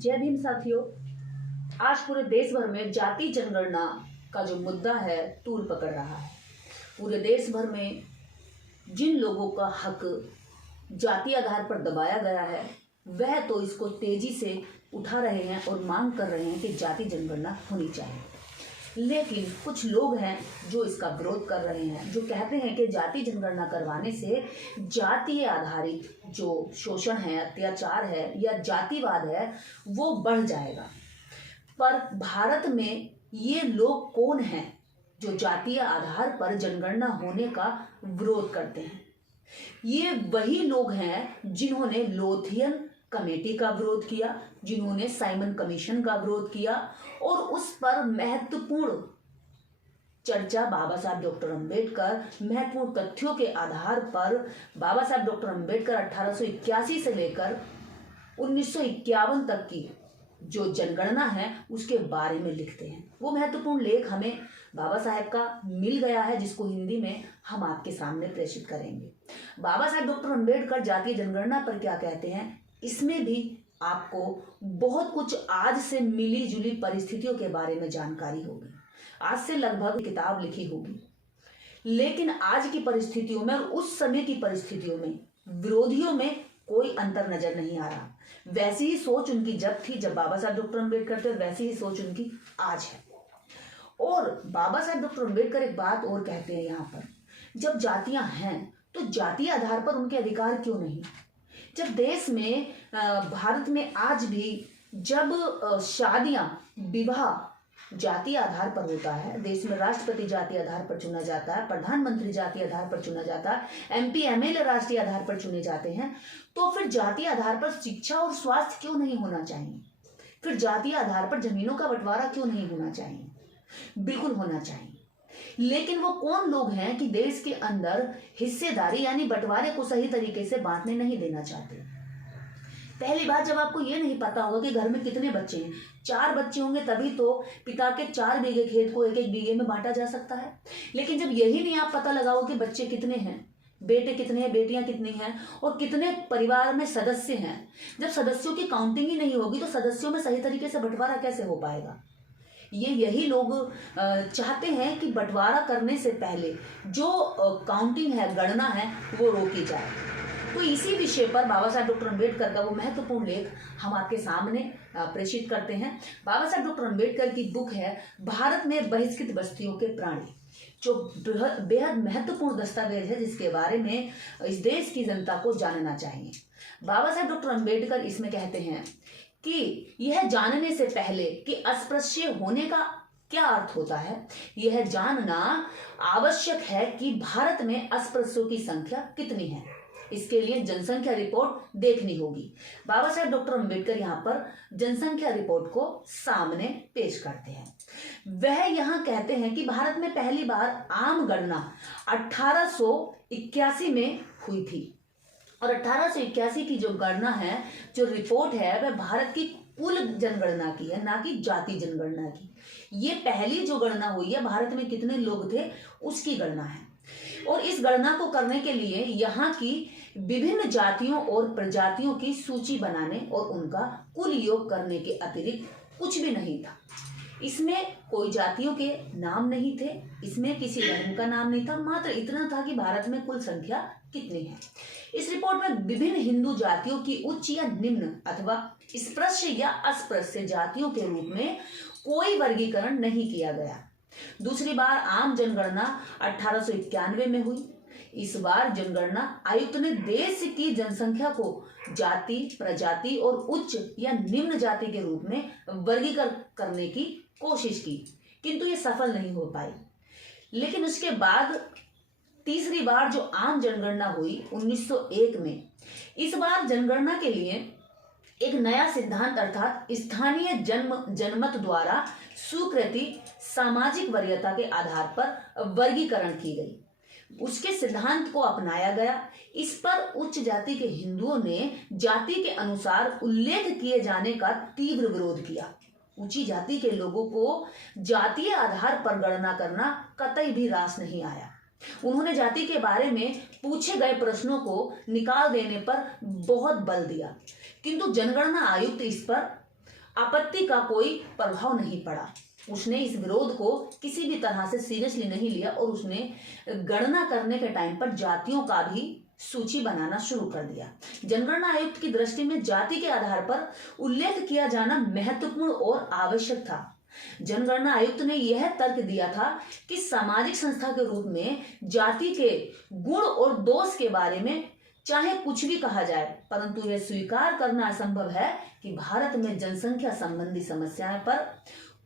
जय भीम साथियों। आज पूरे देश भर में जाति जनगणना का जो मुद्दा है तूल पकड़ रहा है। पूरे देश भर में जिन लोगों का हक जाति आधार पर दबाया गया है वह तो इसको तेजी से उठा रहे हैं और मांग कर रहे हैं कि जाति जनगणना होनी चाहिए। लेकिन कुछ लोग हैं जो इसका विरोध कर रहे हैं, जो कहते हैं कि जाति जनगणना करवाने से जातीय आधारित जो शोषण है, अत्याचार है या जातिवाद है वो बढ़ जाएगा। पर भारत में ये लोग कौन हैं जो जातीय आधार पर जनगणना होने का विरोध करते हैं? ये वही लोग हैं जिन्होंने लोथियन कमेटी का विरोध किया, जिन्होंने साइमन कमीशन का विरोध किया और उस पर महत्वपूर्ण चर्चा बाबा साहब डॉक्टर अंबेडकर महत्वपूर्ण तथ्यों के आधार पर बाबा साहब डॉक्टर अंबेडकर 1881 से लेकर 1951 तक की जो जनगणना है उसके बारे में लिखते हैं। वो महत्वपूर्ण लेख हमें बाबा साहब का मिल गया है जिसको हिंदी में हम आपके सामने प्रेषित करेंगे। बाबा साहब डॉक्टर अंबेडकर जातीय जनगणना पर क्या कहते हैं, इसमें भी आपको बहुत कुछ आज से मिली जुली परिस्थितियों के बारे में जानकारी होगी। आज से लगभग किताब लिखी होगी, लेकिन आज की परिस्थितियों में और उस समय की परिस्थितियों में विरोधियों में कोई अंतर नजर नहीं आ रहा। वैसी ही सोच उनकी जब थी जब बाबा साहब डॉक्टर अंबेडकर थे, वैसी ही सोच उनकी आज है। और बाबा साहब डॉक्टर अंबेडकर एक बात और कहते हैं यहाँ पर, जब जातियां हैं तो जातीय आधार पर उनके अधिकार क्यों नहीं? जब देश में भारत में आज भी जब शादियां विवाह जातीय आधार पर होता है, देश में राष्ट्रपति जातीय आधार पर चुना जाता है, प्रधानमंत्री जातीय आधार पर चुना जाता है, एमपी एमएलए राष्ट्रीय आधार पर चुने जाते हैं, तो फिर जातीय आधार पर शिक्षा और स्वास्थ्य क्यों नहीं होना चाहिए? फिर जातीय आधार पर जमीनों का बंटवारा क्यों नहीं होना चाहिए? बिल्कुल होना चाहिए। लेकिन वो कौन लोग हैं कि देश के अंदर हिस्सेदारी यानी बंटवारे को सही तरीके से बांटने नहीं देना चाहते? पहली बात, जब आपको ये नहीं पता होगा कि घर में कितने बच्चे हैं, 4 बच्चे होंगे तभी तो पिता के 4 बीघे खेत को 1-1 बीघे में बांटा जा सकता है। लेकिन जब यही नहीं आप पता लगाओ कि बच्चे कितने हैं, बेटे कितने हैं, बेटियां कितनी हैं और कितने परिवार में सदस्य हैं, जब सदस्यों की काउंटिंग ही नहीं होगी तो सदस्यों में सही तरीके से बंटवारा कैसे हो पाएगा? यही लोग चाहते हैं कि बंटवारा करने से पहले जो काउंटिंग है, गणना है, वो रोकी जाए। तो इसी विषय पर बाबा साहब डॉक्टर अंबेडकर का वो महत्वपूर्ण लेख हम आपके सामने प्रेषित करते हैं। बाबा साहब डॉक्टर अंबेडकर की बुक है भारत में बहिष्कृत बस्तियों के प्राणी, जो बेहद महत्वपूर्ण दस्तावेज है जिसके बारे में इस देश की जनता को जानना चाहिए। बाबा साहब डॉक्टर अंबेडकर इसमें कहते हैं कि यह जानने से पहले कि अस्पृश्य होने का क्या अर्थ होता है, यह जानना आवश्यक है कि भारत में अस्पृश्यों की संख्या कितनी है। इसके लिए जनसंख्या रिपोर्ट देखनी होगी। बाबा साहब डॉक्टर अंबेडकर यहाँ पर जनसंख्या रिपोर्ट को सामने पेश करते हैं। वह यहाँ कहते हैं कि भारत में पहली बार आम गणना 1881 में हुई थी और 1881 की जो गणना है, जो रिपोर्ट है, वह भारत की कुल जनगणना की है, ना कि जाति जनगणना की। ये पहली जो गणना हुई है, भारत में कितने लोग थे उसकी गणना है। और इस गणना को करने के लिए यहाँ की विभिन्न जातियों और प्रजातियों की सूची बनाने और उनका कुल योग करने के अतिरिक्त कुछ भी नहीं था। इसमें कोई जातियों के नाम नहीं थे, इसमें किसी धर्म का नाम नहीं था, मात्र इतना था कि भारत में कुल संख्या कितनी है। इस रिपोर्ट में विभिन्न हिंदू जातियों की उच्च या निम्न अथवा स्पृश्य या अस्पृश्य जातियों के रूप में कोई वर्गीकरण नहीं किया गया। दूसरी बार आम जनगणना 1891 में हुई। इस बार जनगणना आयुक्त ने देश की जनसंख्या को जाति, प्रजाति और उच्च या निम्न जाति के रूप में वर्गीकृत करने की कोशिश की, किंतु ये सफल नहीं हो पाई। लेकिन उसके बाद तीसरी बार जो आम जनगणना हुई 1901 में, इस बार जनगणना के लिए एक नया सिद्धांत अर्थात स्थानीय जनमत द्वारा स्वीकृति सामाजिक वरीयता के आधार पर वर्गीकरण की गई। उसके सिद्धांत को अपनाया गया। इस पर उच्च जाति के हिंदुओं ने जाति के अनुसार उल्लेख किए जाने का तीव्र विरोध किया। ऊंची जाति के लोगों को जातीय आधार पर गणना करना कतई भी रास नहीं आया। उन्होंने जाति के बारे में पूछे गए प्रश्नों को निकाल देने पर बहुत बल दिया, किंतु जनगणना आयुक्त इस पर आपत्ति का कोई प्रभाव नहीं पड़ा। उसने इस विरोध को किसी भी तरह से सीरियसली नहीं लिया और उसने गणना करने के टाइम पर जातियों का भी सूची बनाना शुरू कर दिया। जनगणना आयुक्त की दृष्टि में जाति के आधार पर उल्लेख किया जाना महत्वपूर्ण और आवश्यक था। जनगणना आयुक्त ने यह तर्क दिया था कि सामाजिक संस्था के रूप में जाति के गुण और दोष के बारे में चाहे कुछ भी कहा जाए, परंतु यह स्वीकार करना असंभव है कि भारत में जनसंख्या संबंधी समस्याएं पर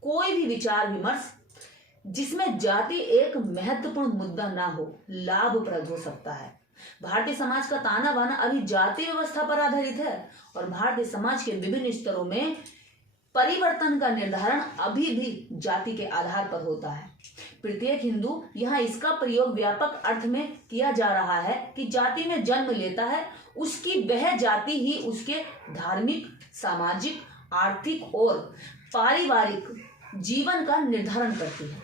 कोई भी विचार विमर्श जिसमें जाति एक महत्वपूर्ण मुद्दा ना हो, लाभप्रद हो सकता है। भारतीय समाज का ताना बाना अभी जाति व्यवस्था पर आधारित है और भारतीय समाज के विभिन्न स्तरों में परिवर्तन का निर्धारण अभी भी जाति के आधार पर होता है। प्रत्येक हिंदू यहाँ इसका प्रयोग व्यापक अर्थ में किया जा रहा है कि जाति में जन्म लेता है, उसकी वह जाति ही उसके धार्मिक, सामाजिक, आर्थिक और पारिवारिक जीवन का निर्धारण करती है।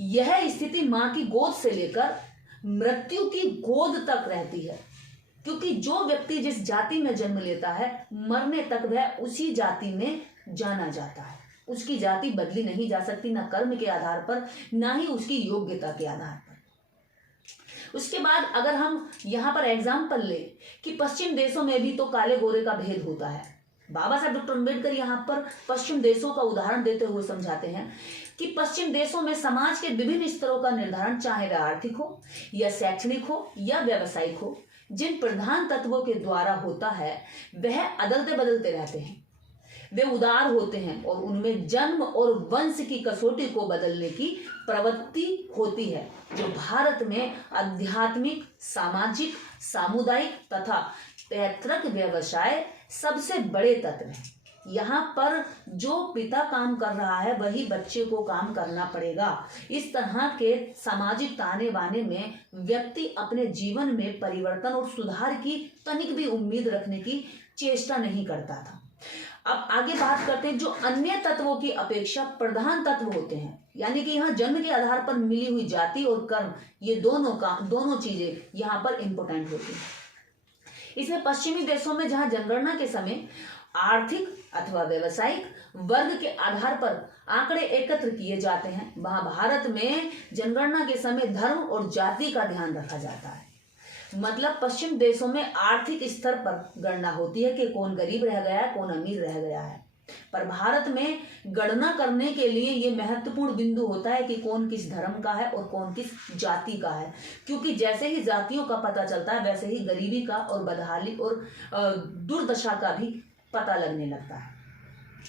यह स्थिति मां की गोद से लेकर मृत्यु की गोद तक रहती है, क्योंकि जो व्यक्ति जिस जाति में जन्म लेता है, मरने तक वह उसी जाति में जाना जाता है। उसकी जाति बदली नहीं जा सकती, ना कर्म के आधार पर, ना ही उसकी योग्यता के आधार पर। उसके बाद अगर हम यहाँ पर एग्जाम्पल ले कि पश्चिम देशों में भी तो काले गोरे का भेद होता है। बाबा साहब डॉक्टर अम्बेडकर यहाँ पर पश्चिम देशों का उदाहरण देते हुए समझाते हैं कि पश्चिम देशों में समाज के विभिन्न स्तरों का निर्धारण, चाहे वह आर्थिक हो या शैक्षणिक हो या व्यावसायिक हो, जिन प्रधान तत्वों के द्वारा होता है वह अदलते बदलते रहते हैं। वे उदार होते हैं और उनमें जन्म और वंश की कसौटी को बदलने की प्रवृत्ति होती है, जो भारत में आध्यात्मिक, सामाजिक, सामुदायिक तथा पैतृक व्यवसाय सबसे बड़े तत्व हैं। यहाँ पर जो पिता काम कर रहा है वही बच्चे को काम करना पड़ेगा। इस तरह के सामाजिक ताने बाने में व्यक्ति अपने जीवन में परिवर्तन और सुधार की तनिक भी उम्मीद रखने की चेष्टा नहीं करता था। अब आगे बात करते हैं जो अन्य तत्वों की अपेक्षा प्रधान तत्व होते हैं, यानी कि यहाँ जन्म के आधार पर मिली हुई जाति और कर्म, ये दोनों चीजें यहाँ पर इंपोर्टेंट होती हैं। इसमें पश्चिमी देशों में जहाँ जनगणना के समय आर्थिक अथवा व्यावसायिक वर्ग के आधार पर आंकड़े एकत्र किए जाते हैं, वहां भारत में जनगणना के समय धर्म और जाति का ध्यान रखा जाता है। मतलब पश्चिम देशों में आर्थिक स्तर पर गणना होती है कि कौन गरीब रह गया है, कौन अमीर रह गया है, पर भारत में गणना करने के लिए ये महत्वपूर्ण बिंदु होता है कि कौन किस धर्म का है और कौन किस जाति का है, क्योंकि जैसे ही जातियों का पता चलता है वैसे ही गरीबी का और बदहाली और दुर्दशा का भी पता लगने लगता है।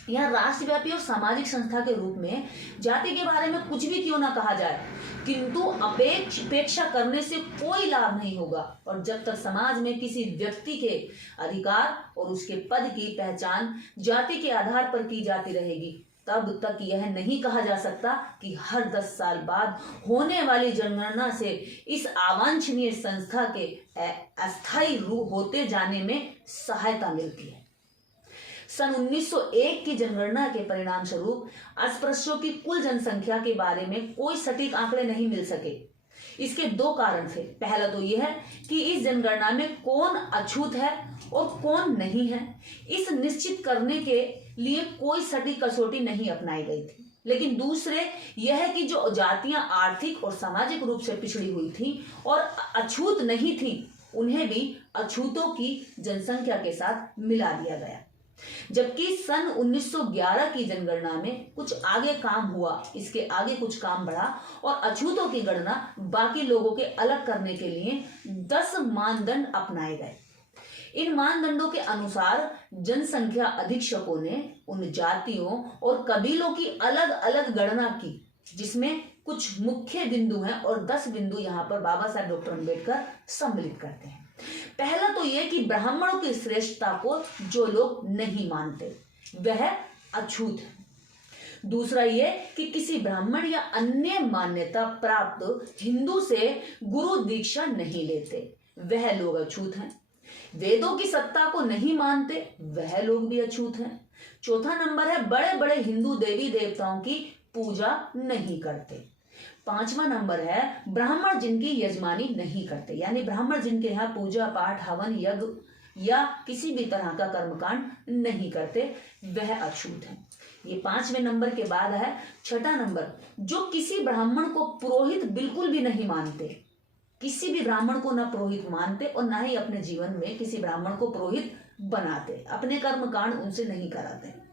यहाँ राष्ट्रव्यापी और सामाजिक संस्था के रूप में जाति के बारे में कुछ भी क्यों ना कहा जाए, किंतु अपेक्षा करने से कोई लाभ नहीं होगा। और जब तक समाज में किसी व्यक्ति के अधिकार और उसके पद की पहचान जाति के आधार पर की जाती रहेगी, तब तक यह नहीं कहा जा सकता कि हर 10 साल बाद होने वाली जनगणना से इस अवांछनीय संस्था के अस्थायी रूप होते जाने में सहायता मिलती है। सन 1901 की जनगणना के परिणाम स्वरूप अस्पृश्यों की कुल जनसंख्या के बारे में कोई सटीक आंकड़े नहीं मिल सके। इसके 2 कारण थे। पहला तो यह है कि इस जनगणना में कौन अछूत है और कौन नहीं है, इस निश्चित करने के लिए कोई सटीक कसौटी नहीं अपनाई गई थी। लेकिन दूसरे यह है कि जो जातियां आर्थिक और सामाजिक रूप से पिछड़ी हुई थी और अछूत नहीं थी, उन्हें भी अछूतों की जनसंख्या के साथ मिला दिया गया। जबकि सन 1911 की जनगणना में कुछ आगे काम हुआ, इसके आगे कुछ काम बढ़ा और अछूतों की गणना बाकी लोगों के अलग करने के लिए 10 मानदंड अपनाए गए। इन मानदंडों के अनुसार जनसंख्या अधीक्षकों ने उन जातियों और कबीलों की अलग अलग गणना की, जिसमें कुछ मुख्य बिंदु हैं और 10 बिंदु यहाँ पर बाबा साहब डॉक्टर अम्बेडकर सम्मिलित करते हैं। पहला तो यह कि ब्राह्मणों की श्रेष्ठता को जो लोग नहीं मानते वह अछूत है। दूसरा यह कि किसी ब्राह्मण या अन्य मान्यता प्राप्त हिंदू से गुरु दीक्षा नहीं लेते, वह लोग अछूत हैं। वेदों की सत्ता को नहीं मानते, वह लोग भी अछूत हैं। चौथा नंबर है बड़े बड़े हिंदू देवी देवताओं की पूजा नहीं करते। 5वां नंबर है ब्राह्मण जिनकी यजमानी नहीं करते, यानी ब्राह्मण जिनके यहाँ पूजा पाठ हवन यज्ञ या किसी भी तरह का कर्मकांड नहीं करते, वह अछूत है। ये 5वें नंबर के बाद है 6ठा नंबर, जो किसी ब्राह्मण को पुरोहित बिल्कुल भी नहीं मानते, किसी भी ब्राह्मण को ना पुरोहित मानते और ना ही अपने जीवन में किसी ब्राह्मण को पुरोहित बनाते, अपने कर्मकांड उनसे नहीं कराते।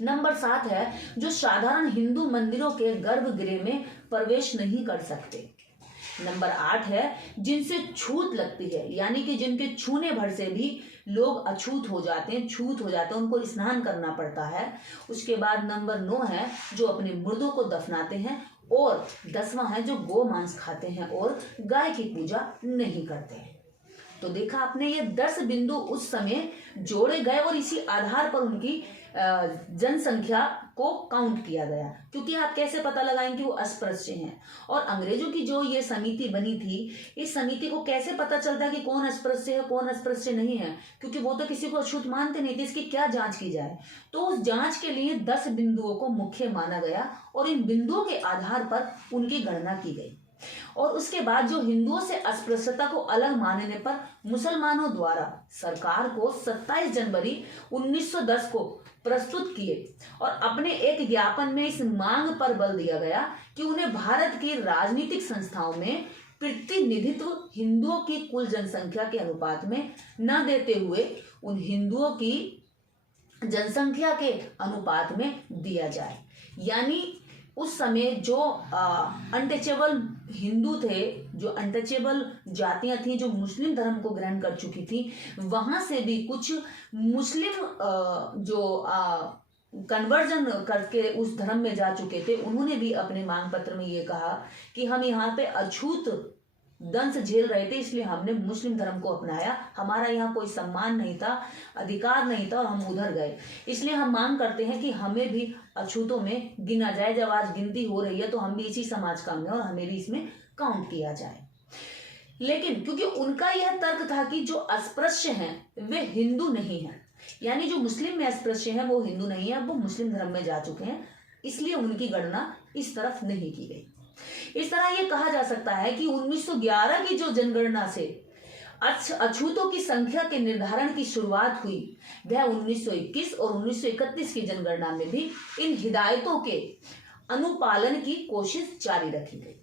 नंबर 7 है, जो साधारण हिंदू मंदिरों के गर्भगृह में प्रवेश नहीं कर सकते। नंबर 8 है, जिनसे छूत लगती है, यानी कि जिनके छूने भर से भी लोग अछूत हो जाते हैं, छूत हो जाते हैं, उनको स्नान करना पड़ता है। उसके बाद नंबर 9 है, जो अपने मुर्दों को दफनाते हैं। और 10वां है, जो गौ मांस खाते हैं और गाय की पूजा नहीं करते हैं। तो देखा आपने, ये 10 बिंदु उस समय जोड़े गए और इसी आधार पर उनकी जनसंख्या को काउंट किया गया। क्योंकि आप कैसे पता लगाएंगे वो अस्पृश्य हैं। और अंग्रेजों की जो ये समिति बनी थी, इस समिति को कैसे पता चलता है कि कौन अस्पृश्य है कौन अस्पृश्य नहीं है, क्योंकि वो तो किसी को अछूत मानते नहीं थे। इसकी क्या जांच की जाए, तो उस जांच के लिए 10 बिंदुओं को मुख्य माना गया और इन बिंदुओं के आधार पर उनकी गणना की गई। और उसके बाद जो हिंदुओं से अस्पृश्यता को अलग मानने पर मुसलमानों द्वारा सरकार को 27 जनवरी 1910 को प्रस्तुत किए और अपने एक ज्ञापन में इस मांग पर बल दिया गया कि उन्हें भारत की राजनीतिक संस्थाओं में प्रतिनिधित्व हिंदुओं की कुल जनसंख्या के अनुपात में न देते हुए उन हिंदुओं की जनसंख्या के अनुपात में दिया जाए। यानी उस समय जो अनटचेबल हिंदू थे, जो अनटचेबल जातियां थी, जो मुस्लिम धर्म को ग्रहण कर चुकी थी, वहां से भी कुछ मुस्लिम जो कन्वर्जन करके उस धर्म में जा चुके थे, उन्होंने भी अपने मांग पत्र में ये कहा कि हम यहाँ पे अछूत दंश झेल रहे थे, इसलिए हमने मुस्लिम धर्म को अपनाया, हमारा यहाँ कोई सम्मान नहीं था, अधिकार नहीं था और हम उधर गए। इसलिए हम मांग करते हैं कि हमें भी अछूतों में गिना जाए। जब आज गिनती हो रही है तो हम भी इसी समाज का अंग हैं और हमें भी इसमें काउंट किया जाए। लेकिन क्योंकि उनका यह तर्क था कि जो अस्पृश्य हैं वे हिंदू नहीं हैं, यानी जो मुस्लिम में अस्पृश्य हैं वो हिंदू नहीं है, अब वो मुस्लिम धर्म में जा चुके हैं, इसलिए उनकी गणना इस तरफ नहीं की गई। इस तरह यह कहा जा सकता है कि 1911 की जो जनगणना से अछूतों की संख्या के निर्धारण की शुरुआत हुई, वह 1921 और 1931 की जनगणना में भी इन हिदायतों के अनुपालन की कोशिश जारी रखी गई,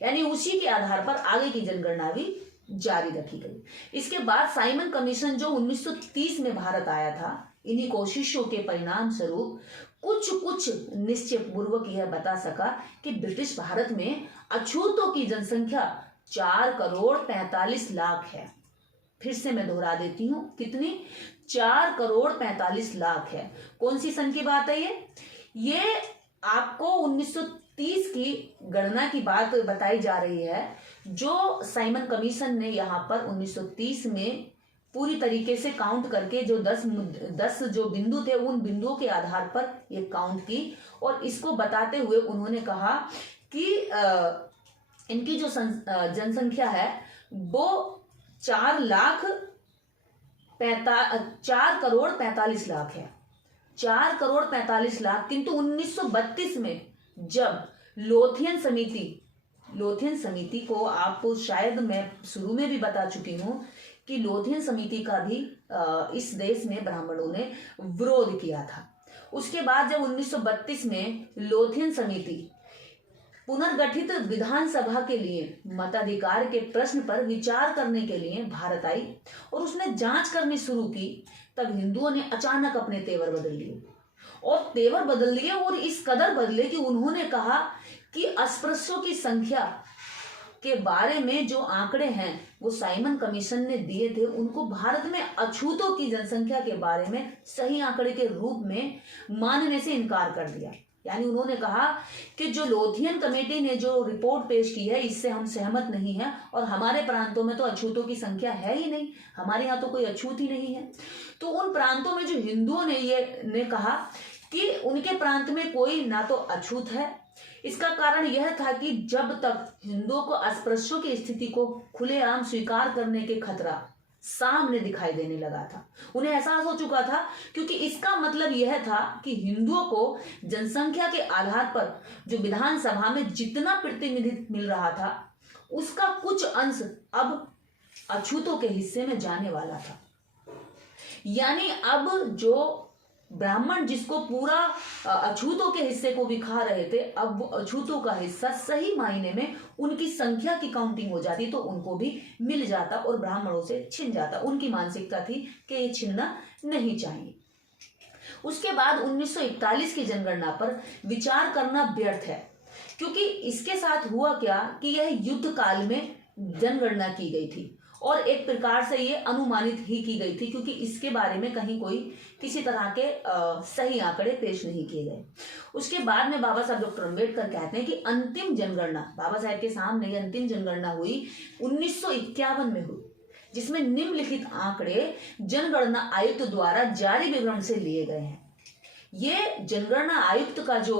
यानी उसी के आधार पर आगे की जनगणना भी जारी रखी गई। इसके बाद साइमन कमीशन जो 1930 में भारत आया था, इन्हीं कोशिशों के परिणाम स्वरूप कुछ निश्चय पूर्वक यह बता सका कि ब्रिटिश भारत में अछूतों की जनसंख्या 4 करोड़ 45 लाख है। फिर से मैं दोहरा देती हूं, कितनी? 4 करोड़ 45 लाख है। कौन सी सन की बात है ये आपको 1930 की गणना की बात बताई जा रही है, जो साइमन कमीशन ने यहाँ पर 1930 में पूरी तरीके से काउंट करके जो 10 जो बिंदु थे, उन बिंदुओं के आधार पर ये काउंट की और इसको बताते हुए उन्होंने कहा कि इनकी जो जनसंख्या है वो 4 करोड़ 45 लाख है, 4 करोड़ 45 लाख। किंतु 1932 में जब लोथियन समिति को आपको शायद मैं शुरू में भी बता चुकी हूं कि लोथियन समिति का भी इस देश में ब्राह्मणों ने विरोध किया था। उसके बाद जब 1932 में लोथियन समिति पुनर्गठित विधानसभा के लिए मताधिकार के प्रश्न पर विचार करने के लिए भारत आई और उसने जांच करनी शुरू की, तब हिंदुओं ने अचानक अपने तेवर बदल लिए और इस कदर बदले कि उन्होंने कहा कि अस्पृश्यों की संख्या के बारे में जो आंकड़े हैं वो साइमन कमीशन ने दिए थे, उनको भारत में अछूतों की जनसंख्या के बारे में सही आंकड़े के रूप में मानने से इनकार कर दिया। यानी उन्होंने कहा कि जो लोथियन कमेटी ने जो रिपोर्ट पेश की है इससे हम सहमत नहीं हैं और हमारे प्रांतों में तो अछूतों की संख्या है ही नहीं, हमारे यहाँ तो कोई अछूत ही नहीं है। तो उन प्रांतों में जो हिंदुओं ने कहा कि उनके प्रांत में कोई ना तो अछूत है। इसका कारण यह था कि जब तक हिंदुओं को अस्पृश्यों की स्थिति को खुलेआम स्वीकार करने के खतरा सामने दिखाई देने लगा था, उन्हें एहसास हो चुका था, क्योंकि इसका मतलब यह था कि हिंदुओं को जनसंख्या के आधार पर जो विधानसभा में जितना प्रतिनिधित्व मिल रहा था उसका कुछ अंश अब अछूतों के हिस्से में जाने वाला था। यानी अब जो ब्राह्मण जिसको पूरा अछूतों के हिस्से को भी खा रहे थे, अब वो अछूतों का हिस्सा सही मायने में उनकी संख्या की काउंटिंग हो जाती तो उनको भी मिल जाता और ब्राह्मणों से छिन जाता। उनकी मानसिकता थी कि ये छिनना नहीं चाहिए। उसके बाद 1941 की जनगणना पर विचार करना व्यर्थ है, क्योंकि इसके साथ हुआ क्या कि यह युद्ध काल में जनगणना की गई थी और एक प्रकार से ये अनुमानित ही की गई थी, क्योंकि इसके बारे में कहीं कोई किसी तरह के सही आंकड़े पेश नहीं किए गए। उसके बाद में बाबा साहब डॉक्टर अम्बेडकर कहते हैं कि अंतिम जनगणना, बाबा साहब के सामने ये अंतिम जनगणना हुई 1951 में हुई, जिसमें निम्नलिखित आंकड़े जनगणना आयुक्त द्वारा जारी विवरण से लिए गए हैं। ये जनगणना आयुक्त का जो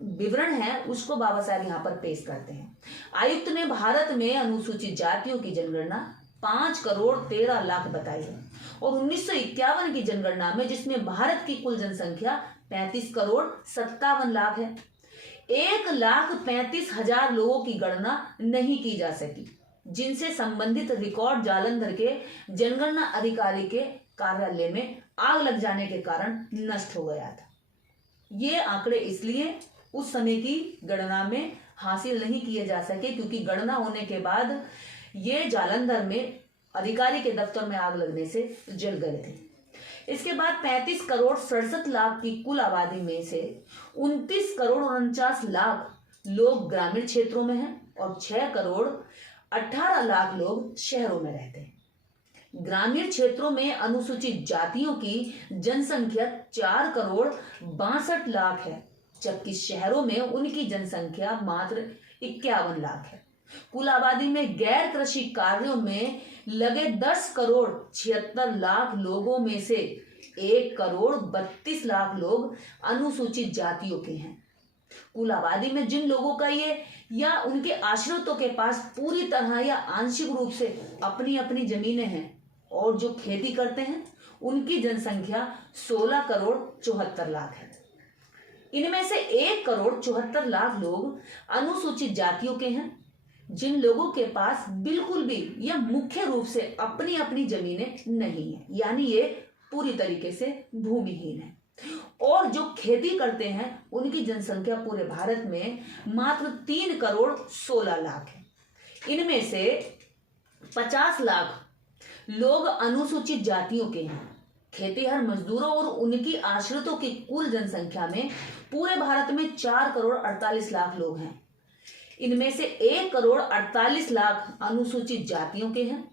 विवरण है उसको बाबा साहब यहाँ पर पेश करते हैं। आयुक्त ने भारत में अनुसूचित जातियों की जनगणना 5 करोड़ 13 लाख बताई है और 1951 की जनगणना में, जिसमें भारत की कुल जनसंख्या 35 करोड़ 57 लाख है, 1,35,000 लोगों की गणना नहीं की जा सकी, जिनसे संबंधित रिकॉर्ड जालंधर के जनगणना अधिकारी के कार्यालय में आग लग जाने के कारण नष्ट हो गया था। ये आंकड़े इसलिए उस समय की गणना में हासिल नहीं किए जा सके क्योंकि गणना होने के बाद ये जालंधर में अधिकारी के दफ्तर में आग लगने से जल गए थे। इसके बाद 35 करोड़ 67 लाख की कुल आबादी में से 29 करोड़ 49 लाख लोग ग्रामीण क्षेत्रों में हैं और 6 करोड़ 18 लाख लोग शहरों में रहते हैं। ग्रामीण क्षेत्रों में अनुसूचित जातियों की जनसंख्या 4 करोड़ 62 लाख है, जबकि शहरों में उनकी जनसंख्या मात्र 51 लाख है। कुल आबादी में गैर कृषि कार्यों में लगे 10 करोड़ 76 लाख लोगों में से 1 करोड़ 32 लाख लोग अनुसूचित जातियों के हैं। कुल आबादी में जिन लोगों का ये या उनके आश्रितों के पास पूरी तरह या आंशिक रूप से अपनी अपनी जमीनें हैं और जो खेती करते हैं, उनकी जनसंख्या 16 करोड़ 74 लाख है। इनमें से 1 करोड़ 74 लाख लोग अनुसूचित जातियों के हैं, जिन लोगों के पास बिल्कुल भी या मुख्य रूप से अपनी अपनी जमीनें नहीं है, यानी ये पूरी तरीके से भूमिहीन है। और जो खेती करते हैं उनकी जनसंख्या पूरे भारत में मात्र 3 करोड़ 16 लाख है। इनमें से 50 लाख लोग अनुसूचित जातियों के हैं। खेतीहर मजदूरों और उनकी आश्रितों की कुल जनसंख्या में पूरे भारत में 4 करोड़ 48 लाख लोग हैं। इनमें से 1 करोड़ 48 लाख अनुसूचित जातियों के हैं,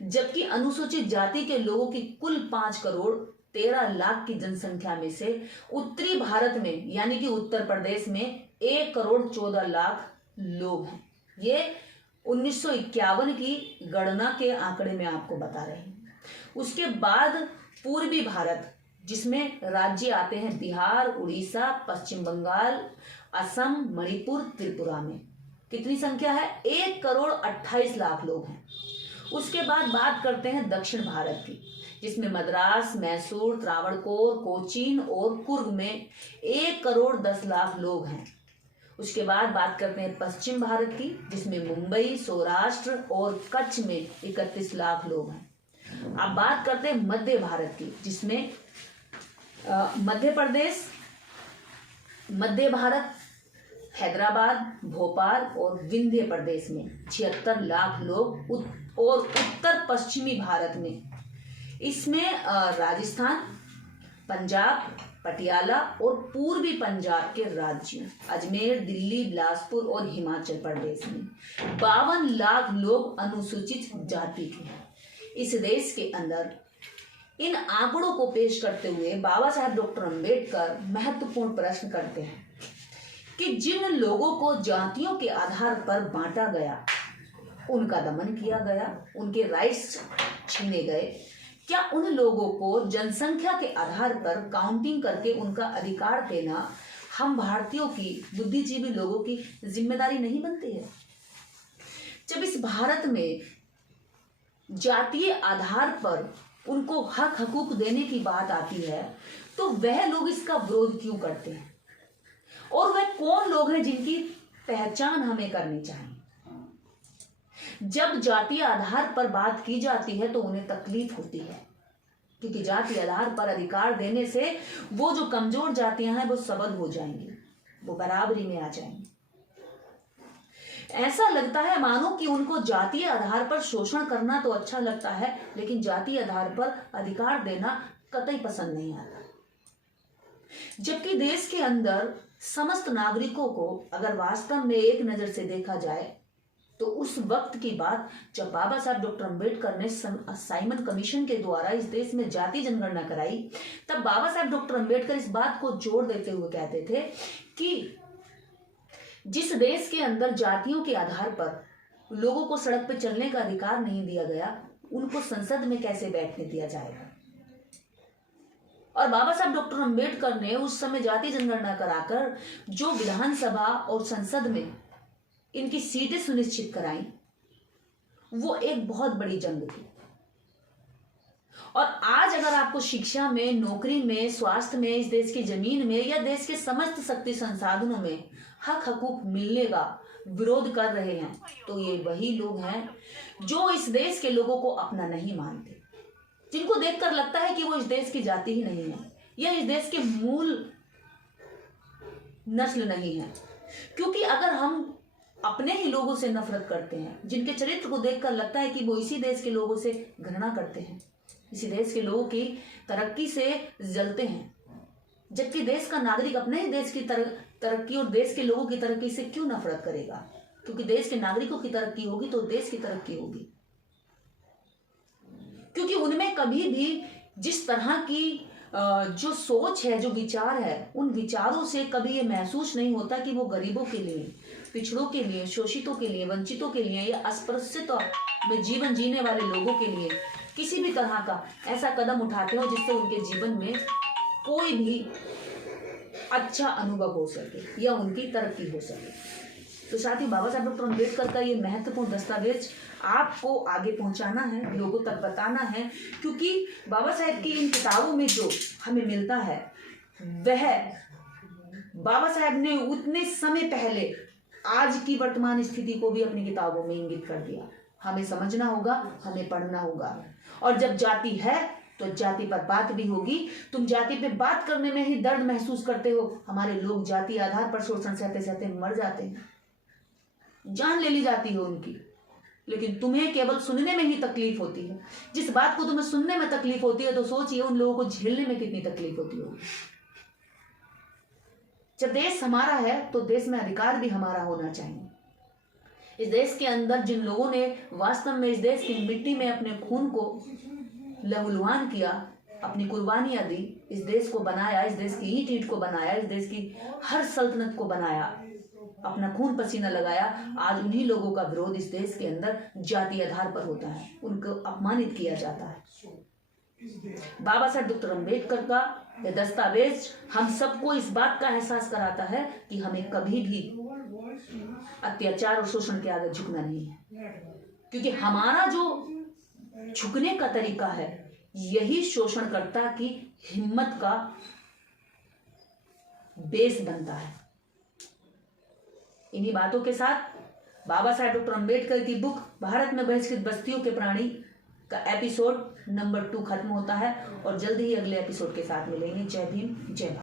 जबकि अनुसूचित जाति के लोगों की कुल 5 करोड़ 13 लाख की जनसंख्या में से उत्तरी भारत में यानी कि उत्तर प्रदेश में 1 करोड़ 14 लाख लोग हैं। ये 1951 की गणना के आंकड़े में आपको बता रहे हैं। उसके बाद पूर्वी भारत, जिसमें राज्य आते हैं बिहार, उड़ीसा, पश्चिम बंगाल, असम, मणिपुर, त्रिपुरा में कितनी संख्या है? 1 करोड़ 28 लाख लोग हैं। उसके बाद बात करते हैं दक्षिण भारत की, जिसमें मद्रास, मैसूर, त्रावणकोर, कोचीन और कुर्ग में 1 करोड़ 10 लाख लोग हैं। उसके बाद बात करते हैं पश्चिम भारत की, जिसमें मुंबई, सौराष्ट्र और कच्छ में 31 लाख लोग हैं। अब बात करते हैं मध्य भारत की, जिसमें मध्य प्रदेश, मध्य भारत, हैदराबाद, भोपाल और विंध्य प्रदेश में 76 लाख लोग और उत्तर पश्चिमी भारत में इसमें राजस्थान, पंजाब, पटियाला और पूर्वी पंजाब के राज्यों अजमेर, दिल्ली, बिलासपुर और हिमाचल प्रदेश में 52 लाख लोग अनुसूचित जाति के हैं। इस देश के अंदर इन आंकड़ों को पेश करते हुए बाबा साहब डॉक्टर अम्बेडकर महत्वपूर्ण प्रश्न करते हैं कि जिन लोगों को जातियों के आधार पर बांटा गया, उनका दमन किया गया, उनके राइट्स छीने गए, क्या उन लोगों को जनसंख्या के आधार पर काउंटिंग करके उनका अधिकार देना हम भारतीयों की, बुद्धिजीवी लोगों की जिम्मेदारी नहीं बनती है? जब इस भारत में जातीय आधार पर उनको हक हकूक देने की बात आती है, तो वह लोग इसका विरोध क्यों करते हैं? और वह कौन लोग हैं जिनकी पहचान हमें करनी चाहिए? जब जातीय आधार पर बात की जाती है तो उन्हें तकलीफ होती है, क्योंकि जाति आधार पर अधिकार देने से वो जो कमजोर जातियां हैं वो सबल हो जाएंगी, वो बराबरी में आ जाएंगी। ऐसा लगता है मानो कि उनको जातीय आधार पर शोषण करना तो अच्छा लगता है, लेकिन जातीय आधार पर अधिकार देना कतई पसंद नहीं आता। जबकि देश के अंदर समस्त नागरिकों को अगर वास्तव में एक नजर से देखा जाए तो उस वक्त की बात जब बाबा साहब डॉक्टर अंबेडकर ने साइमन कमीशन के द्वारा इस देश में जाति जनगणना कराई, तब बाबा साहब डॉक्टर अंबेडकर इस बात को जोर देते हुए कहते थे कि जिस देश के अंदर जातियों के आधार पर लोगों को सड़क पर चलने का अधिकार नहीं दिया गया, उनको संसद में कैसे बैठने दिया जाएगा। और बाबा साहब डॉक्टर अंबेडकर ने उस समय जाति जनगणना कराकर जो विधानसभा और संसद में इनकी सीटें सुनिश्चित कराई, वो एक बहुत बड़ी जंग थी। और आज अगर आपको शिक्षा में, नौकरी में, स्वास्थ्य में, इस देश की जमीन में या देश के समस्त शक्ति संसाधनों में हक हकूक मिलने का विरोध कर रहे हैं, तो ये वही लोग हैं जो इस देश के लोगों को अपना नहीं मानते, जिनको देखकर लगता है कि वो इस देश की जाति ही नहीं है या इस देश के मूल नस्ल नहीं है। क्योंकि अगर हम अपने ही लोगों से नफरत करते हैं, जिनके चरित्र को देखकर लगता है कि वो इसी देश के लोगों से घृणा करते हैं, इसी देश के लोगों की तरक्की से जलते हैं, जबकि देश का नागरिक अपने ही देश की तरक्की और देश के लोगों की तरक्की से क्यों नफरत करेगा? क्योंकि देश के नागरिकों की तरक्की होगी तो देश की तरक्की होगी। क्योंकि उनमें कभी भी जिस तरह की जो सोच है, जो विचार है, उन विचारों से कभी ये महसूस नहीं होता कि वो गरीबों के लिए, पिछड़ों के लिए, शोषितों के लिए, वंचितों के लिए या अस्पृश्यता में जीवन जीने वाले लोगों के लिए किसी भी तरह का ऐसा कदम उठाते हो जिससे उनके जीवन में कोई भी अच्छा अनुभव हो सके या उनकी तरक्की हो सके। तो साथ ही बाबा साहब डॉक्टर अम्बेडकर का ये महत्वपूर्ण दस्तावेज आपको आगे पहुंचाना है, लोगों तक बताना है, क्योंकि बाबा साहब की इन किताबों में जो हमें मिलता है वह बाबा साहब ने उतने समय पहले आज की वर्तमान स्थिति को भी अपनी किताबों में इंगित कर दिया। हमें समझना होगा, हमें पढ़ना होगा। और जब जाति है तो जाति पर बात भी होगी। तुम जाति पे बात करने में ही दर्द महसूस करते हो। हमारे लोग जाति आधार पर शोषण सहते सहते मर जाते हैं, जान ले ली जाती है उनकी, लेकिन तुम्हें केवल सुनने में ही तकलीफ होती है। जिस बात को तुम्हें सुनने में तकलीफ होती है तो सोचिए उन लोगों को झेलने में कितनी तकलीफ होती होगी। जब देश हमारा है तो देश में अधिकार भी हमारा होना चाहिए। इस देश के अंदर जिन लोगों ने वास्तव में इस देश की मिट्टी में अपने खून को लहूलुहान किया, अपनी कुर्बानियां दी, इस देश को बनाया, इस देश की ईंट ईंट को बनाया, इस देश की हर सल्तनत को बनाया, अपना खून पसीना लगाया, आज उन्हीं लोगों का विरोध इस देश के अंदर जाति आधार पर होता है, उनको अपमानित किया जाता है। बाबा साहब डॉक्टर अम्बेडकर का यह दस्तावेज हम सबको इस बात का एहसास कराता है कि हमें कभी भी अत्याचार और शोषण के आगे झुकना नहीं है, क्योंकि हमारा जो झुकने का तरीका है यही शोषणकर्ता की हिम्मत का बेस बनता है। इन्हीं बातों के साथ बाबा साहब डॉक्टर अम्बेडकर की बुक भारत में बहिष्कृत बस्तियों के प्राणी का एपिसोड नंबर 2 खत्म होता है और जल्दी ही अगले एपिसोड के साथ मिलेंगे। जय भीम, जय भारत।